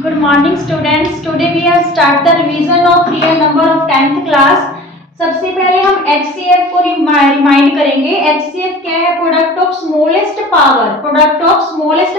Good morning students. Today we have start the revision of real number of 10th class. सबसे पहले हम HCF को remind करेंगे. HCF क्या है? Product of smallest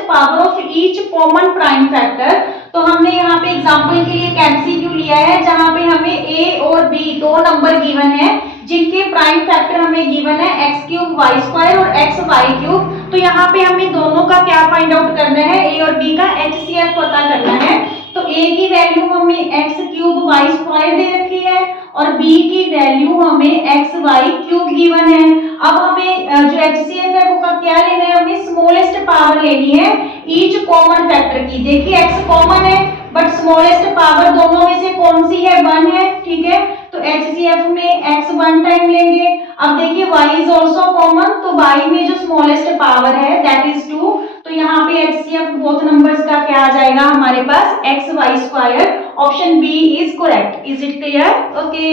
power of each common prime factor. तो हमने यहाँ पे एग्जांपल के लिए एक MCQ लिया है जहाँ पे हमें A और B दो नंबर गिवन है जिनके प्राइम फैक्टर हमें गिवन है x³ y² और xy³. तो यहाँ पे हमें दोनों का क्या फाइंड आउट करना है? A और B का HCF पता करना है. तो A की वैल्यू हमें x³ y² दे रखी है और B की वैल्यू हमें xy³ गिवन है. अब हमें जो HCF है वो का क्या लेना है? हमें स्मॉलेस्ट पावर लेनी है ईच कॉमन फैक्टर की. देखिए x कॉमन है बट स्मॉलेस्ट पावर दोनों में से कौन सी है? 1 है. ठीक है, तो HCF में x 1 टाइम लेंगे. अब देखिए y इज ऑल्सो कॉमन, तो y में जो स्मॉलेस्ट पावर है दैट इज 2. तो यहाँ पे HCF बोथ नंबर्स का क्या आ जाएगा हमारे पास? xy². Option B is correct. Is it clear? Okay.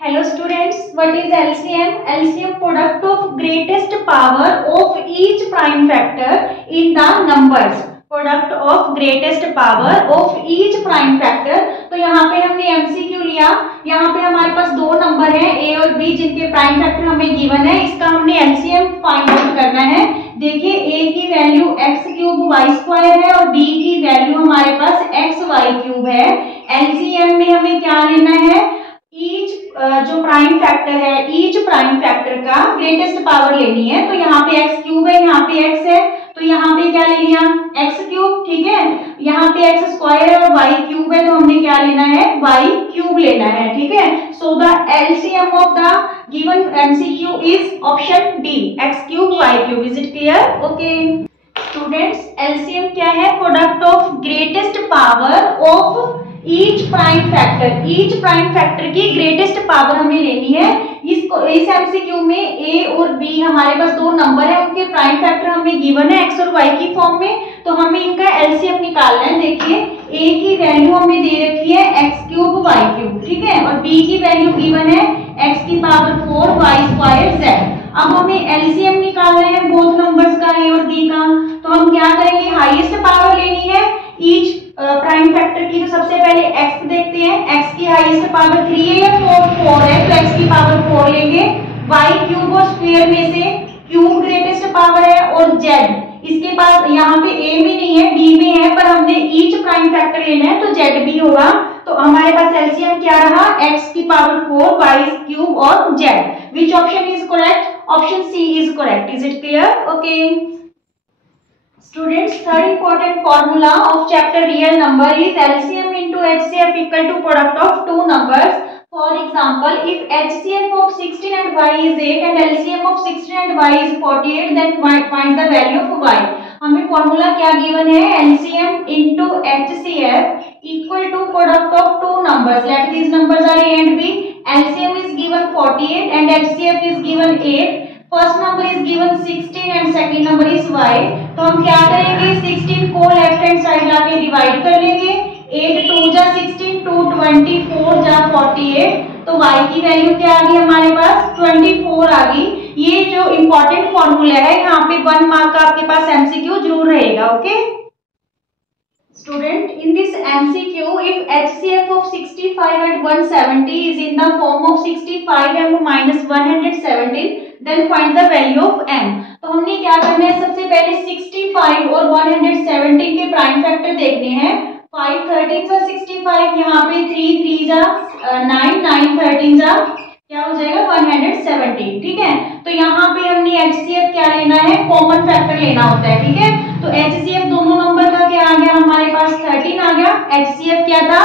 Hello students, what is LCM? LCM product of greatest power of each prime factor in the numbers. Product of greatest power of each prime factor. तो यहाँ पे हमने MCQ लिया. यहाँ पे हमारे पास दो number हैं A और B जिनके प्राइम फैक्टर हमें गिवन है. इसका हमने LCM फाइंड आउट करना है. देखिए A की वैल्यू x³ y² है और B की वैल्यू हमारे पास xy³ है. LCM में हमें क्या लेना है? ईच जो प्राइम फैक्टर है ईच प्राइम फैक्टर का ग्रेटेस्ट पावर लेनी है. तो यहाँ पे x³ है, यहाँ पे x है, तो यहाँ पे क्या ले लिया? x³. ठीक है, यहाँ पे x² है और y³ है, तो हमने क्या लेना है? y³ लेना है. ठीक है, so the LCM of the given MCQ is option D, x³ y³. Is it clear? Okay students, LCM क्या है? Product of greatest power of each prime factor. Each prime factor की ग्रेटेस्ट पावर हमें लेनी है. इस MCQ में A और B हमारे पास दो नंबर है, उनके प्राइम फैक्टर हमें गिवन है x और y की फॉर्म में. तो हमें इनका LCM निकालना है. देखिए A की वैल्यू हमें दे रखी है x³ y³. ठीक है, और B की वैल्यू गिवन है x⁴ y² z. अब हमें LCM निकालना है बोथ नंबर्स का A और B का. तो हम क्या करेंगे? हाईएस्ट पावर लेनी है ईच प्राइम फैक्टर की. तो सबसे पहले x देखते हैं. x की हाईएस्ट पावर 3 है या 4 है, तो x की पावर 4 लेंगे. y³ और स्क्वायर में से क्यूब ग्रेटेस्ट पावर है और z इसके पास यहाँ पे A में नहीं है B में है, पर हमने ईच प्राइम फैक्टर लेना है तो z भी होगा. तो हमारे पास LCM क्या रहा? x⁴ y³ और z. Which option is correct? Option C is correct. Is it clear? Okay Students, third important formula of chapter real number is LCM into HCF equal to product of two numbers. For example, if HCF of 16 and y is 8 and LCM of 16 and y is 48, then find the value of y. हमें formula क्या given है? LCM into HCF equal to product of two numbers. Let these numbers are A and B. LCM is given 48 and HCF is given 8. First number is given 16 and second number is y. तो हम क्या करेंगे? 16 को left hand side लाके divide कर लेंगे. 8 2 जा 16, 2 24 जा 48. तो y की वैल्यू क्या आ गई हमारे पास? 24 आ गई. ये जो इंपॉर्टेंट फॉर्मूला है यहाँ पे 1 मार्क का आपके पास MCQ जरूर रहेगा. Okay Student, in this MCQ, if HCF of 65 and 170 is in the form of 65 m minus 117, then find the value of m. तो हमने क्या करना है? सबसे पहले 65 और 117 के प्राइम फैक्टर देखने हैं. 5 13 जा 65, यहाँ पे 3 3 जा 9 9 13 जा क्या हो जाएगा? 117. ठीक है, तो यहाँ पे हमने HCF क्या लेना है? कॉमन फैक्टर लेना होता है. ठीक है, तो HCF दोनों नंबर का क्या आ गया हमारे पास? 13 आ गया. HCF क्या था?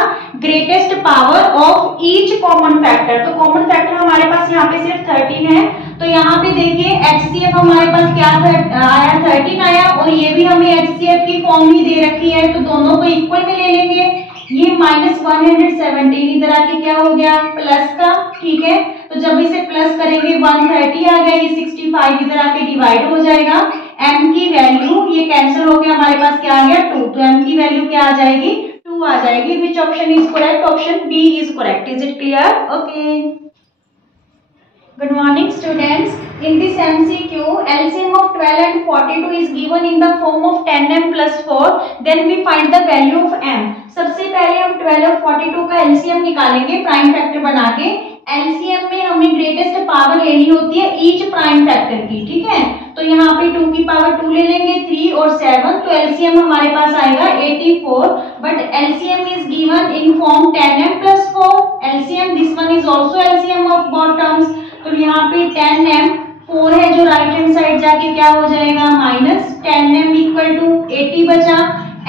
Greatest power of each common factor. तो कॉमन फैक्टर हमारे पास यहाँ पे सिर्फ 13 है. तो यहाँ पे देखिए HCF हमारे पास क्या आया? 13 आया और ये भी हमें HCF की फॉर्म ही दे रखी है, तो दोनों को इक्वल में ले लेंगे. ये माइनस 117 इधर आके क्या हो गया? प्लस का. ठीक है, तो जब इसे प्लस करेंगे 130 आ गया. ये 65 इधर आके डिवाइड हो जाएगा. m की वैल्यू ये कैंसिल हो गया, हमारे पास क्या आ गया? 2. तो m की वैल्यू क्या आ जाएगी? 2 आ जाएगी. Which option is correct? Option B is correct. Is it clear? Okay good morning students. In this MCQ, LCM of 12 and 42 is given in the form of 10m plus 4. Then we find the value of m. सबसे पहले हम 12 और 42 का LCM निकालेंगे prime factor बना के। LCM में हमें ग्रेटेस्ट पावर लेनी होती है ईच प्राइम फैक्टर की, ठीक है। तो यहाँ पे 2 की पावर 2 ले लेंगे, 3 और 7, तो LCM हमारे पास आएगा 84। But LCM is given in form 10m plus 4. LCM, this one is also LCM of both terms. तो यहाँ पे 10m 4 है जो राइट हैंड साइड जाके क्या हो जाएगा माइनस 10m इक्वल टू 80 बचा।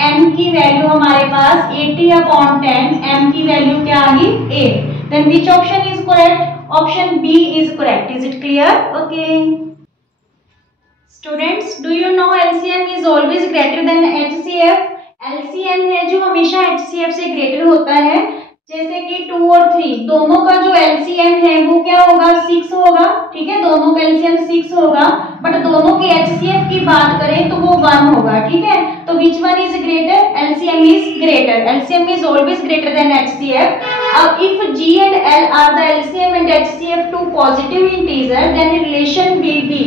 m की वैल्यू हमारे पास 80 अपॉन 10, m की वैल्यू क्या आ गई 8। Then which option is correct? Option B is correct. Is it clear? Okay students, do you know LCM is always greater than HCF? LCM है जो हमेशा HCF से ग्रेटर होता है। जैसे कि 2 और 3 दोनों का जो LCM है वो क्या होगा 6 होगा, ठीक है। दोनों का LCM 6 होगा, बट दोनों के HCF की बात करें तो वो 1 होगा, ठीक है। तो which one is greater? LCM is greater. LCM is always greater than HCF। अब if G and L are the LCM and HCF two positive integer, then relation will be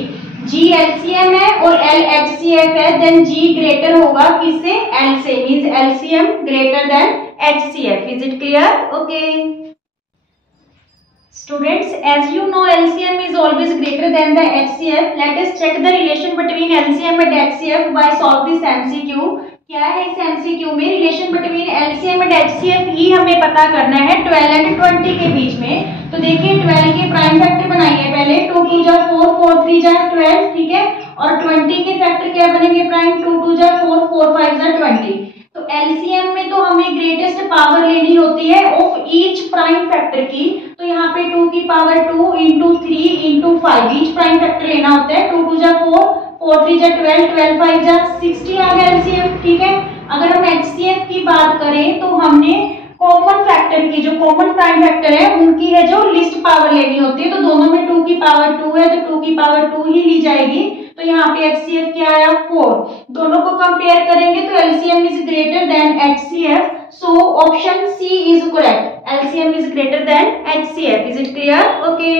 G LCM है और L HCF है, then G greater होगा किससे? L से, means LCM greater than HCF. Is it clear? Okay. Students, as you know LCM is always greater than the HCF. Let us check the relation between LCM and HCF by solve this MCQ. क्या है इस MCQ में? Relation between LCM and HCF ही हमें पता करना है 12 and 20 के बीच में। तो देखिए 12 के प्राइम फैक्टर बनाइए पहले, 2 2 जा 4, 4 3 जा 12, ठीक है। और 20 के फैक्टर क्या बनेंगे प्राइम? 2 2 जा 4, 4 5 जा 20। तो LCM में तो हमें ग्रेटेस्ट पावर लेनी होती है ऑफ ईच प्राइम फैक्टर की। तो यहाँ पे 2 की power 2 into 3 into 5 each prime factor लेना होता है। 2 2 जा 4, 4 3 जा 12, 12 5 जा 60 आ गया LCM, ठीक है। अगर हम HCF की बात करें तो हमने कॉमन फैक्टर की, जो कॉमन प्राइम फैक्टर है उनकी है जो लिस्ट पावर लेनी होती है। तो दोनों में 2 की पावर 2 है तो 2 की पावर 2 ही ली जाएगी। तो यहाँ पे HCF क्या आया 4। दोनों को कंपेयर करेंगे तो LCM is greater than HCF, so option C is correct. LCM is greater than HCF। Is it clear? Okay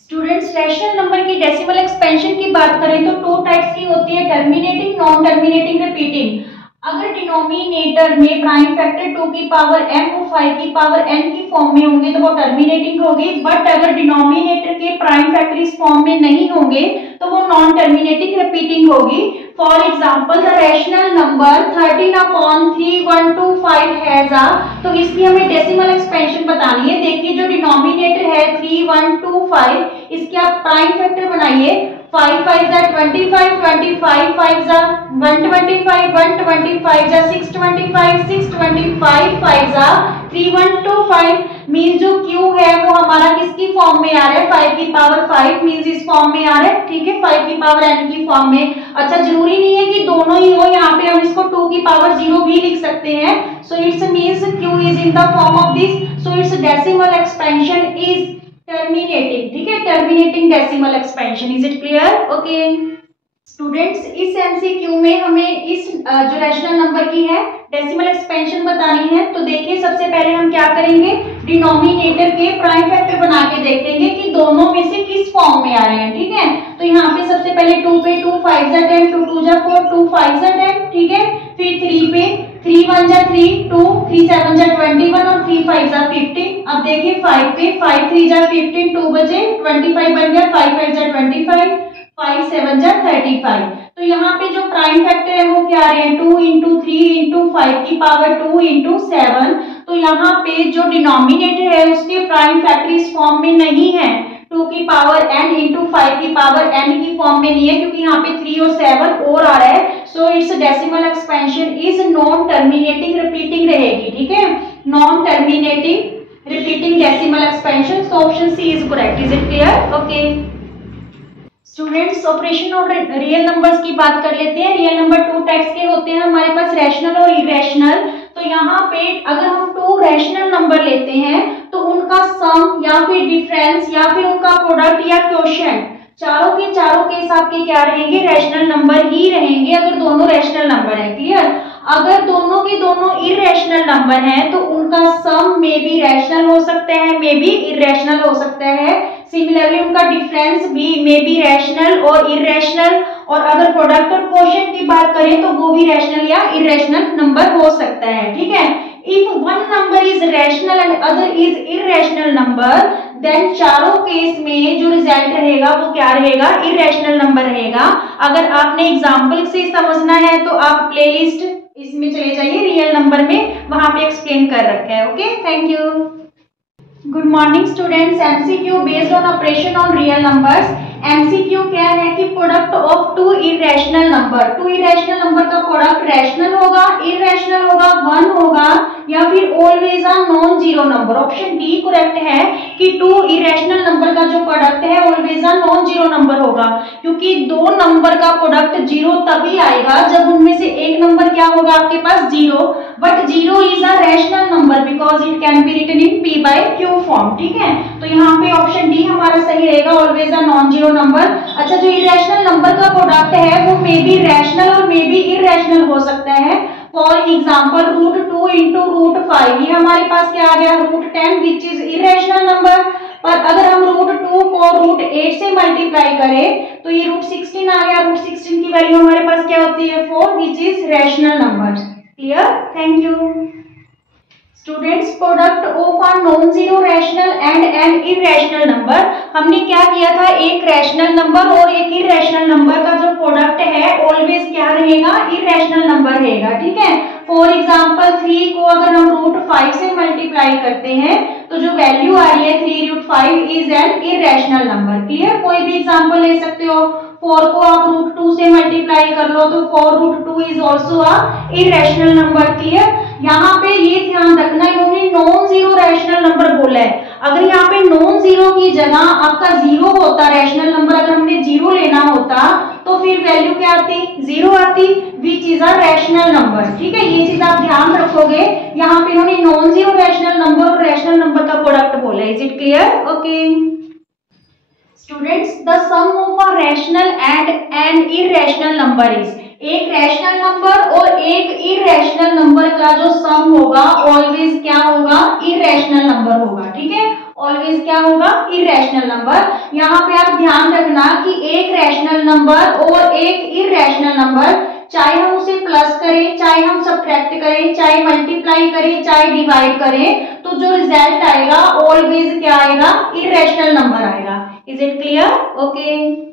students, rational number की डेसिमल एक्सपेंशन की बात करें तो 2 टाइप्स की होती है, टर्मिनेटिंग, नॉन टर्मिनेटिंग, रिपीटिंग। अगर डिनोमिनेटर में प्राइम फैक्टर 2 की पावर m और 5 की पावर n की फॉर्म में होंगे तो वो टर्मिनेटिंग होगी। बट अगर डिनोमिनेटर के प्राइम फैक्टर इस फॉर्म में नहीं होंगे तो वो नॉन टर्मिनेटिंग, रिपीटिंग होगी। For example the rational number 13 upon 3125 has a, तो इसकी हमें डेसिमल एक्सपेंशन बतानी है। देखिए जो डिनोमिनेटर है 3125, इसके आप प्राइम फैक्टर बनाइए। 5 5 जा 25, 25 5 जा 125, 125 जा 625, 625 5 जा 3125। मींस जो Q है वो हमारा किसकी फॉर्म में आ रहा है? 5 की पावर 5, मींस इस फॉर्म में आ रहा है, ठीक है। 5 की पावर n की फॉर्म में। अच्छा जरूरी नहीं है कि दोनों ही हो, यहाँ पे हम इसको 2 की पावर 0 भी लिख सकते हैं। So it's means Q is in the form of this, so it's decimal expansion is terminating, ठीक है। Terminating decimal expansion. Is it clear? Okay students, इस MCQ में हमें इस जो रैशनल नंबर की है डेसिमल एक्सपेंशन बतानी है। तो देखिए सबसे पहले हम क्या करेंगे, डिनोमिनेटर के प्राइम फैक्टर बना के देखेंगे कि दोनों में से किस फॉर्म में आ रहे हैं, ठीक है। तो यहाँ पे सबसे पहले 2 पे 2 5 जा 10, 2 2 जा 4, 2 5 जा 10, ठीक है। फिर 3 पे 3 1 जा 3, 2 3 7 जा 21 और 3 5 जा 15। अब देखिए 5 पे 5 3 जा 15, 2 बजे 25 बन गया, 5 5 जा 25, 5 7 जा 35। तो यहाँ पे जो प्राइम फैक्टर है वो क्या आ रहे हैं 2 इंटू 3 इंटू 5 की पावर 2 इंटू 7। तो यहाँ पे जो डिनोमिनेटर है उसके प्राइम फैक्टर इस फॉर्म में नहीं है, 2 की पावर n इंटू 5 की पावर n की फॉर्म में नहीं है, क्योंकि यहाँ पे 3 और 7 और आ रहा है। So it's decimal expansion is non terminating, repeating रहेगी, ठीक है। Non terminating repeating decimal expansion, so option C is correct. Is it clear? Okay students, operation और रियल नंबर्स की बात कर लेते हैं। रियल नंबर 2 टाइप्स के होते हैं हमारे पास, रैशनल और इरेशनल। तो यहाँ पे अगर हम 2 रैशनल नंबर लेते हैं तो उनका सम या फिर डिफरेंस या फिर उनका प्रोडक्ट या क्वोशिएंट चारों के हिसाब के क्या रहेंगे, रैशनल नंबर ही रहेंगे अगर दोनों रैशनल नंबर है। क्लियर? अगर दोनों के दोनों इरेशनल नंबर हैं तो उनका सम में भी रैशनल हो सकता है, में भी इरेशनल हो सकता है। सिमिलरली उनका डिफरेंस भी मे बी रैशनल और इरेशनल, और अगर प्रोडक्ट और क्वोशिएंट की बात करें तो वो भी रैशनल या इरेशनल नंबर हो सकता है, ठीक है। If one number is rational and other is irrational number, then चारों केस में जो रिजल्ट रहेगा वो क्या रहेगा, इरेशनल नंबर रहेगा। अगर आपने एग्जाम्पल से समझना है तो आप प्लेलिस्ट इसमें चले जाइए, रियल नंबर में, वहां पे एक्सप्लेन कर रखा है। Okay, thank you. Good morning students. MCQ based on operation on real numbers. MCQ क्या है कि product of two irrational number, two irrational number का प्रोडक्ट रैशनल होगा, इरेशनल होगा, वन होगा, या फिर always a non zero number. Option D correct है कि टू इरेशनल नंबर का जो प्रोडक्ट है always a non zero number होगा, क्योंकि दो नंबर का प्रोडक्ट जीरो तभी आएगा जब उनमें से एक नंबर क्या होगा आपके पास, zero. But zero is a rational number because it can be written in p by q form, ठीक है। तो यहाँ पे ऑप्शन डी हमारा सही रहेगा, always a non zero number. अच्छा, जो इरेशनल नंबर का प्रोडक्ट है वो मे बी रैशनल और मे बी इरेशनल हो सकता है। फॉर एग्जाम्पल √2 इंटू √5, ये हमारे पास क्या आ गया, √10 विच इज इरेशनल नंबर। पर अगर हम √2 को √8 से मल्टीप्लाई करें तो ये √16 आ गया, √16 की वैल्यू हमारे पास क्या होती है, 4 विच is rational number. Clear, thank you students. Product of a non zero rational and an irrational number, हमने क्या किया था, एक रैशनल नंबर और एक इरेशनल नंबर का जो प्रोडक्ट है ऑलवेज क्या रहेगा, इरेशनल नंबर रहेगा, ठीक है। फॉर एग्जाम्पल 3 को अगर हम √5 से मल्टीप्लाई करते हैं तो जो वैल्यू आ रही है 3√5 is an irrational number. Clear, कोई भी एग्जाम्पल ले सकते हो। 4 को आप √2 से मल्टीप्लाई कर लो तो 4√2 is also a irrational number. Clear, यहाँ पे ये ध्यान रखना इन्होंने नॉन जीरो रैशनल नंबर बोला है। अगर यहाँ पे नॉन जीरो की जगह आपका जीरो होता, रैशनल नंबर अगर हमने जीरो लेना होता तो फिर वैल्यू क्या आती, जीरो आती, which is a rational number, ठीक है। ये चीज आप ध्यान रखोगे। यहाँ पे इन्होंने नॉन जीरो रैशनल नंबर और रैशनल नंबर का प्रोडक्ट बोला है। Is it clear? Okay students, the sum of a rational and an irrational number is, एक रैशनल नंबर और एक इरेशनल नंबर का जो सम होगा ऑलवेज क्या होगा, इरेशनल नंबर होगा, ठीक है। ऑलवेज क्या होगा, इरेशनल नंबर। यहाँ पे आप ध्यान रखना कि एक रैशनल नंबर और एक इरेशनल नंबर, चाहे हम उसे प्लस करें, चाहे हम सब्ट्रैक्ट करें, चाहे मल्टीप्लाई करें, चाहे डिवाइड करें, तो जो रिजल्ट आएगा ऑलवेज क्या आएगा, इरेशनल नंबर आएगा। Is it clear? ओके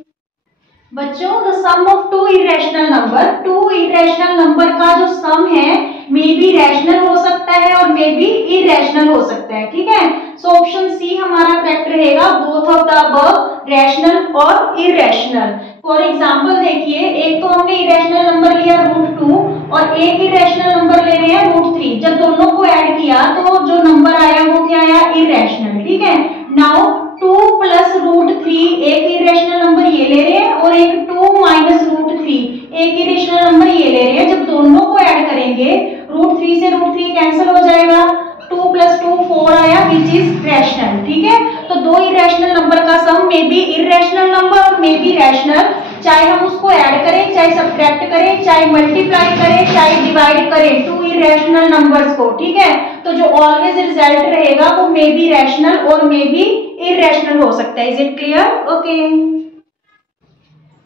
बच्चों, the sum of two irrational number, two irrational number का जो सम है मे बी रैशनल हो सकता है और मे बी इरेशनल हो सकता है, ठीक है। सो ऑप्शन सी हमारा करेक्ट रहेगा, both of the above, rational और इरेशनल। फॉर एग्जाम्पल देखिए, एक तो हमने इरेशनल नंबर लिया √2 और एक इरेशनल नंबर ले रहे हैं √3। जब दोनों को ऐड किया तो जो नंबर आया वो क्या आया, इरेशनल, ठीक है। नाउ 2 प्लस √3, एक इरेशनल नंबर ये ले रहे हैं और एक 2 माइनस √3, एक इरेशनल नंबर ये ले रहे हैं। जब दोनों को ऐड करेंगे √3 से √3 कैंसिल हो जाएगा, 2 प्लस 2 4 आया विच इज रैशनल, ठीक है। तो दो इरेशनल नंबर का सम मे बी इरेशनल नंबर और मे बी रैशनल, चाहे हम उसको ऐड करें, चाहे सब्ट्रैक्ट करें, चाहे मल्टीप्लाई करें, चाहे डिवाइड करें टू इरेशनल नंबर्स को, ठीक है। तो जो ऑलवेज रिजल्ट रहेगा वो मे बी रैशनल और मे बी इरेशनल हो सकता है। Is it clear? Okay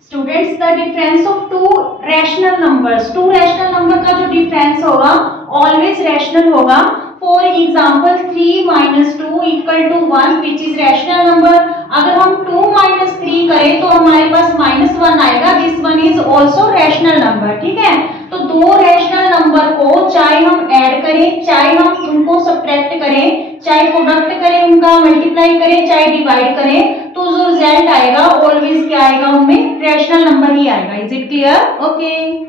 students, the difference of two rational numbers, two rational number का जो डिफरेंस होगा ऑलवेज रैशनल होगा। For example 3 minus 2 equal to 1 which is rational number. अगर हम 2 माइनस 3 करें तो हमारे पास -1 आएगा, this one is also rational number, ठीक है। तो दो रैशनल नंबर को चाहे हम ऐड करें, चाहे हम उनको सब्ट्रैक्ट करें, चाहे प्रोडक्ट करें, उनका मल्टीप्लाई करें, चाहे डिवाइड करें, तो जो रिजल्ट आएगा ऑलवेज क्या आएगा, उनमें रैशनल नंबर ही आएगा। Is it clear? Okay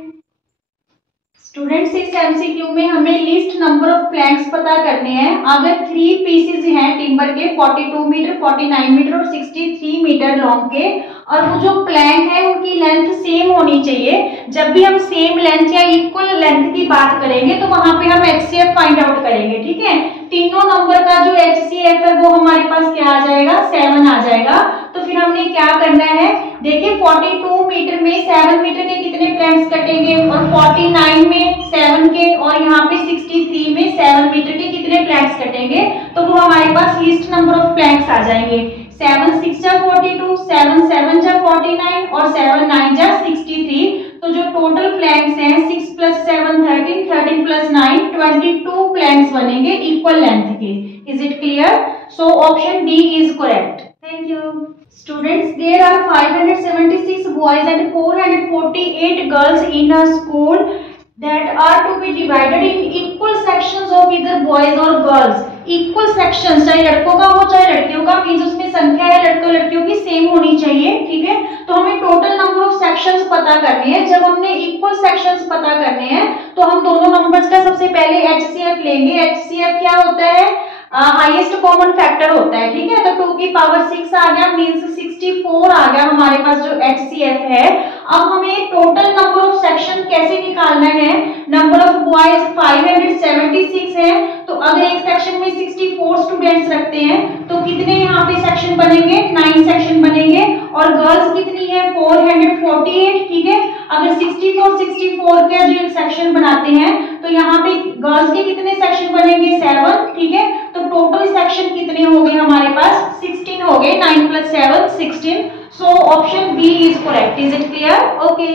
students, इस एमसीक्यू में हमें लिस्ट नंबर ऑफ प्लैंक्स पता करने हैं। अगर 3 पीसेज हैं टिम्बर के 42 मीटर, 49 मीटर और 63 मीटर लॉन्ग के, और वो जो प्लैंक है उनकी लेंथ सेम होनी चाहिए। जब भी हम सेम लेंथ या इक्वल लेंथ की बात करेंगे तो वहां पे हम HCF फाइंड आउट करेंगे, ठीक है। तीनों नंबर का जो HCF है वो हमारे पास क्या आ जाएगा, 7 आ जाएगा। तो फिर हमने क्या करना है, देखिए 42 मीटर में 7 मीटर के कितने प्लैंक्स कटेंगे, और 49 में 7 के, और यहाँ पे 63 में 7 मीटर के कितने प्लैंक्स कटेंगे, तो वो हमारे पास लिस्ट नंबर ऑफ प्लैंक्स आ जाएंगे। 7 6 जा 42, 7 7 जा 49 और 7 9 जा 63। तो जो टोटल प्लैंक्स हैं 6 + 7 13, 13 + 9 22 प्लैंक्स बनेंगे इक्वल लेंथ के। Is it clear? So option D is correct. Thank you students. There are 576 boys and 448 girls in a school that are to be divided in equal sections of either boys or girls. Equal sections, चाहे लड़कों का हो चाहे लड़कियों का, means उसमें संख्या है लड़कों लड़कियों की सेम होनी चाहिए, ठीक है। तो हमें टोटल नंबर ऑफ सेक्शंस पता करने हैं। जब हमने इक्वल सेक्शंस पता करने हैं तो हम दोनों नंबर्स का सबसे पहले HCF लेंगे। HCF क्या होता है? हाईएस्ट कॉमन फैक्टर होता है, ठीक है। तो 2 की पावर 6 आ गया, मीन्स 64 आ गया हमारे पास जो HCF है। अब हमें टोटल नंबर ऑफ सेक्शन कैसे निकालना है? नंबर ऑफ बॉयज 576 है, तो अगर एक सेक्शन में 64 स्टूडेंट्स रखते हैं तो कितने यहाँ पे सेक्शन बनेंगे? 9 सेक्शन बनेंगे। और गर्ल्स कितनी है? 448, ठीक है। अगर 64 का जो एक सेक्शन बनाते हैं तो यहाँ पे गर्ल्स के कितने सेक्शन बनेंगे? 7, ठीक है। तो टोटल सेक्शन कितने हो गए हमारे पास? 16 हो गए। 9 + 7 16। So option B is correct. Is it clear? Okay.